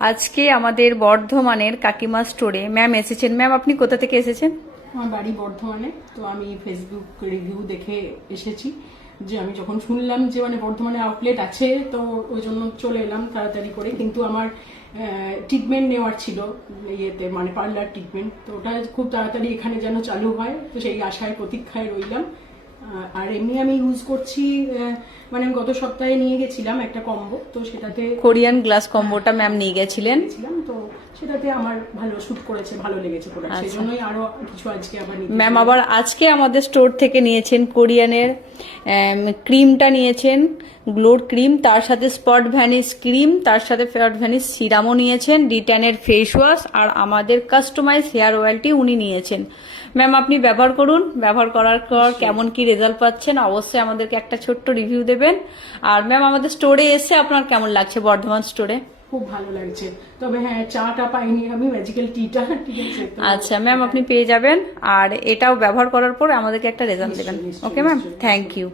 আজকে আমাদের বর্ধমানের কাকিমা স্টোরে ম্যাম এসেছেন। ম্যাম আপনি কোথা থেকে এসেছেন? আমার বাড়ি বর্ধমানে। তো আমি ফেসবুক রিভিউ দেখে এসেছি, যে আমি যখন শুনলাম যে মানে বর্ধমানে আউটলেট আছে, তো ওই জন্য চলে এলাম তাড়াতাড়ি করে। কিন্তু আমার ট্রিটমেন্ট নেওয়ার ছিল, ইয়েতে মানে পার্লার ট্রিটমেন্ট, তো ওটা খুব তাড়াতাড়ি এখানে যেন চালু হয়, তো সেই আশায় প্রতীক্ষায় রইলাম। আর এমনি আমি ইউজ করছি, মানে আমি গত সপ্তাহে নিয়ে গেছিলাম একটা কম্বো, তো সেটাতে কোরিয়ান গ্লাস কম্বোটা ম্যাম নিয়ে গেছিলেন। তো সেটাতে আমার ভালো শুট করেছে, ভালো লেগেছে প্রোডাক্ট, সেই জন্যই আরো কিছু আজকে আবার ম্যাম আবার আজকে আমাদের স্টোর থেকে নিয়েছেন কোরিয়ানের ক্রিমটা নিয়েছেন, গ্লোর ক্রিম, তার সাথে স্পট ভ্যানিশ ক্রিম, তার সাথে ফেয়ার ভ্যানিশ সিরামও নিয়েছেন, ডিট্যানের ফেস ওয়াশ, আর আমাদের কাস্টমাইজ হেয়ার অয়েলটি উনি নিয়েছেন। ম্যাম আপনি ব্যবহার করুন, ব্যবহার করার পর কেমন কি রেজাল্ট পাচ্ছেন অবশ্যই আমাদেরকে একটা ছোট্ট রিভিউ দেবেন। আর ম্যাম আমাদের স্টোরে এসে আপনার কেমন লাগছে বর্ধমান স্টোরে? খুব ভালো লাগছে, তবে হ্যাঁ চাটা পাইনি আমি, ম্যাজিক্যাল টিটা, ঠিক আছে। আচ্ছা ম্যাম আপনি পেয়ে যাবেন, আর এটাও ব্যবহার করার পর আমাদেরকে একটা রেজাল্ট দেবেন। Okay ma'am, thank you.